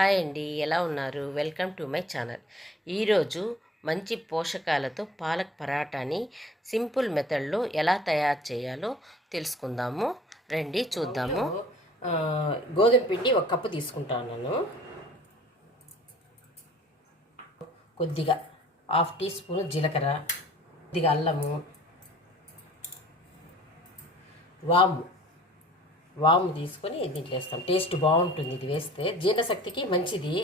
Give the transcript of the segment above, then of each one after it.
Hi అండి ఎలా ఉన్నారు? Welcome to my channel. ఈరోజు మంచి పోషకాలతో పాలక్ పరాటాని సింపుల్ మెథడ్లో ఎలా తయారు చేయాలో తెలుసుకుందాము. రండి చూద్దాము. గోధుమ పిండి ఒక కప్పు తీసుకుంటాను నేను. కొద్దిగా హాఫ్ టీ స్పూన్ జీలకర్ర కొద్దిగా అల్లము వాము. వాము తీసుకొని దీంట్లో వేస్తాం టేస్ట్ బాగుంటుంది ఇది వేస్తే. జీర్ణశక్తికి మంచిది.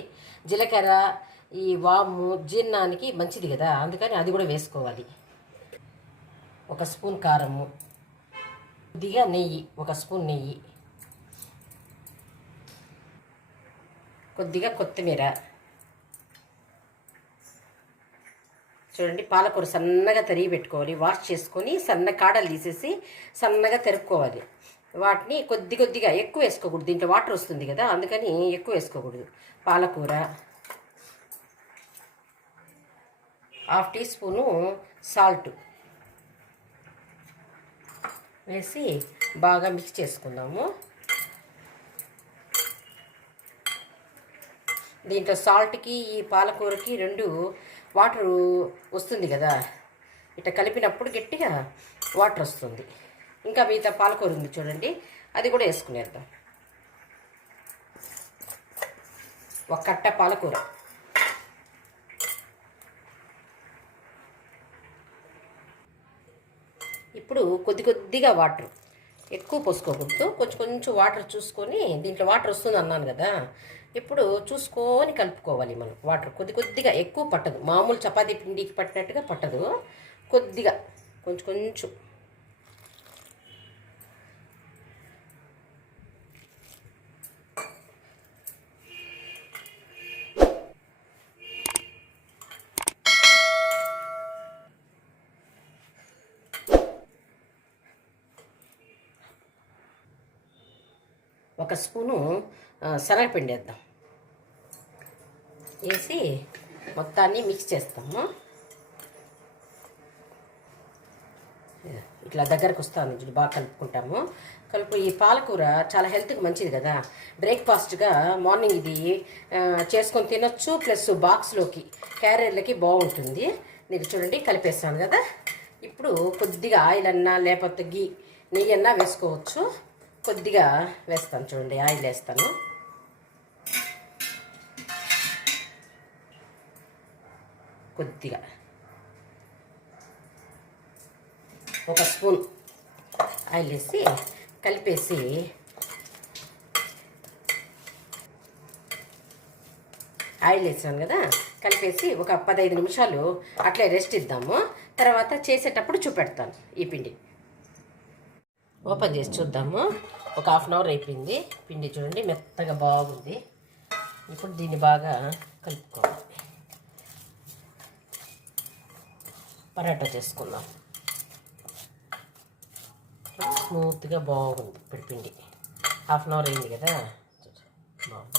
జీలకర్ర ఈ వాము జీర్ణానికి మంచిది కదా. అందుకని అది కూడా వేసుకోవాలి. ఒక స్పూన్ కారము. కొద్దిగా నెయ్యి. ఒక స్పూన్ నెయ్యి. కొద్దిగా కొత్తిమీర. చూడండి పాలకూర సన్నగా తరిగి పెట్టుకోవాలి. వాష్ చేసుకొని సన్న కాడలు తీసేసి సన్నగా తెరుక్కోవాలి. వాటిని కొద్ది కొద్దిగా ఎక్కువ వేసుకోకూడదు. దీంట్లో వాటర్ వస్తుంది కదా అందుకని ఎక్కువ వేసుకోకూడదు. పాలకూర హాఫ్ టీ స్పూను సాల్ట్ వేసి బాగా మిక్స్ చేసుకుందాము. దీంట్లో సాల్ట్కి ఈ పాలకూరకి రెండు వాటరు వస్తుంది కదా ఇట్లా కలిపినప్పుడు గట్టిగా వాటర్ వస్తుంది. ఇంకా మిగతా పాలకూర ఉంది చూడండి. అది కూడా వేసుకునేద్దాం. ఒక కట్ట పాలకూర. ఇప్పుడు కొద్ది కొద్దిగా వాటర్. ఎక్కువ పోసుకోకూడదు. కొంచెం కొంచెం వాటర్ చూసుకొని దీంట్లో వాటర్ వస్తుంది అన్నాను కదా. ఇప్పుడు చూసుకొని కలుపుకోవాలి మనం వాటర్. కొద్ది కొద్దిగా ఎక్కువ పట్టదు. మామూలు చపాతీ పిండికి పట్టినట్టుగా పట్టదు. కొద్దిగా కొంచెం కొంచెం. ఒక స్పూను శనగపిండి వేద్దాం. వేసి మొత్తాన్ని మిక్స్ చేస్తాము. ఇట్లా దగ్గరకు వస్తాను బాగా కలుపుకుంటాము. కలుపు ఈ పాలకూర చాలా హెల్త్కి మంచిది కదా. బ్రేక్ఫాస్ట్గా మార్నింగ్ ఇది చేసుకొని తినొచ్చు ప్లస్ బాక్స్లోకి క్యారియర్లకి బాగుంటుంది. మీరు చూడండి కలిపేస్తాను కదా. ఇప్పుడు కొద్దిగా ఆయిల్ అన్నా లేకపోతే గీ నెయ్యి అన్నా వేసుకోవచ్చు. కొద్దిగా వేస్తాను చూడండి ఆయిల్ వేస్తాను. కొద్దిగా. ఒక స్పూన్ ఆయిల్ వేసి కలిపేసి ఆయిల్ వేసాను కదా కలిపేసి ఒక పదహైదు నిమిషాలు అట్లే రెస్ట్ ఇద్దాము. తర్వాత చేసేటప్పుడు చూపెడతాను ఈ పిండి. ఓపెన్ చేసి చూద్దాము. ఒక హాఫ్ అన్ అవర్ అయిపోయింది. పిండి చూడండి మెత్తగా బాగుంది. ఇప్పుడు దీన్ని బాగా కలుపుకోవాలి. పరాటా చేసుకుందాం. స్మూత్గా బాగుంది ఇప్పుడు పిండి. హాఫ్ అన్ అవర్ అయింది కదా? బాగుంది.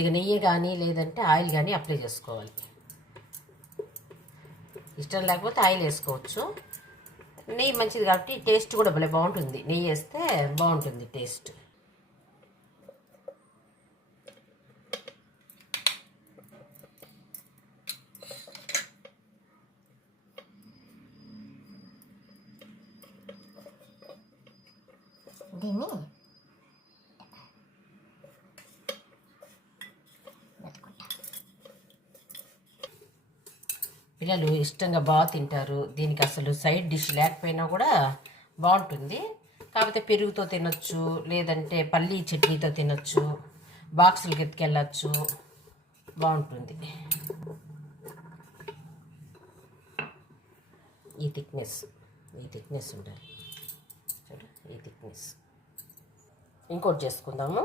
కొద్దిగా నెయ్యి కానీ లేదంటే ఆయిల్ కానీ అప్లై చేసుకోవాలి. ఇష్టం లేకపోతే ఆయిల్ వేసుకోవచ్చు. నెయ్యి మంచిది కాబట్టి టేస్ట్ కూడా భలే బాగుంటుంది. నెయ్యి వేస్తే బాగుంటుంది టేస్ట్. దీన్ని పిల్లలు ఇష్టంగా బాగా తింటారు. దీనికి అసలు సైడ్ డిష్ లేకపోయినా కూడా బాగుంటుంది. కాకపోతే పెరుగుతో తినొచ్చు లేదంటే పల్లీ చట్నీతో తినొచ్చు బాక్సులకి ఎత్తుకెళ్ళచ్చు బాగుంటుంది. ఈ థిక్నెస్ ఈ థిక్నెస్ ఉండాలి. చూడు ఈ థిక్నెస్. ఇంకోటి చేసుకుందాము.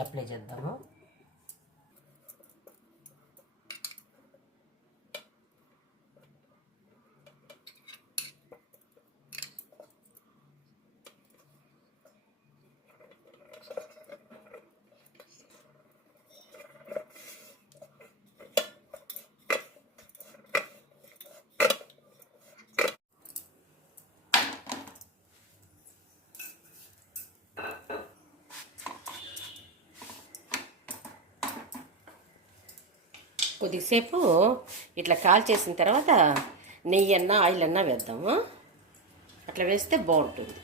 అప్లై చేద్దాము కొద్దిసేపు ఇట్లా కాల్ చేసిన తర్వాత నెయ్యి అన్నా ఆయిల్ అన్నా వేద్దాము అట్లా వేస్తే బాగుంటుంది.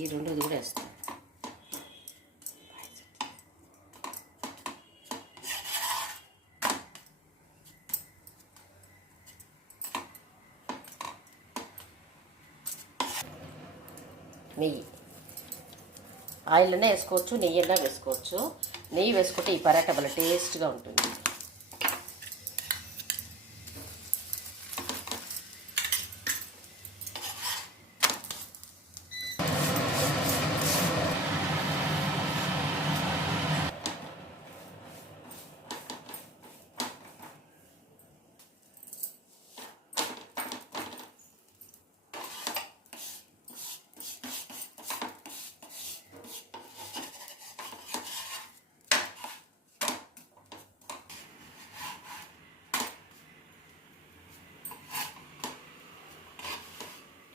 ఈ రెండోది కూడా వేస్తాం. నెయ్యి. ఆయిల్లోనే వేసుకోవచ్చు నెయ్యి అన్నా వేసుకోవచ్చు. నెయ్యి వేసుకుంటే ఈ పరాట భలే టేస్ట్గా ఉంటుంది.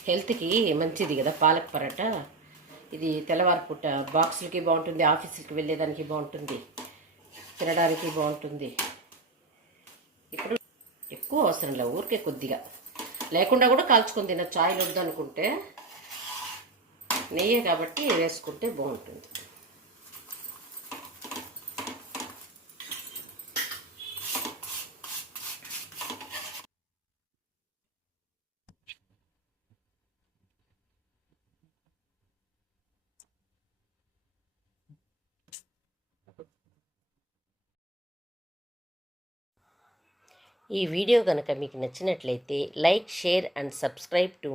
హెల్త్కి మంచిది కదా పాలక్ పరాటా? ఇది తెల్లవారిపూట బాక్సులకి బాగుంటుంది ఆఫీసులకి వెళ్ళేదానికి బాగుంటుంది తినడానికి బాగుంటుంది. ఇప్పుడు ఎక్కువ అవసరం లేదు ఊరికే కొద్దిగా. లేకుండా కూడా కాల్చుకొని తినచ్చు ఆయిల్ వద్దనుకుంటే నెయ్యే కాబట్టి వేసుకుంటే బాగుంటుంది. ఈ వీడియో కనుక మీకు నచ్చినట్లయితే like share and subscribe to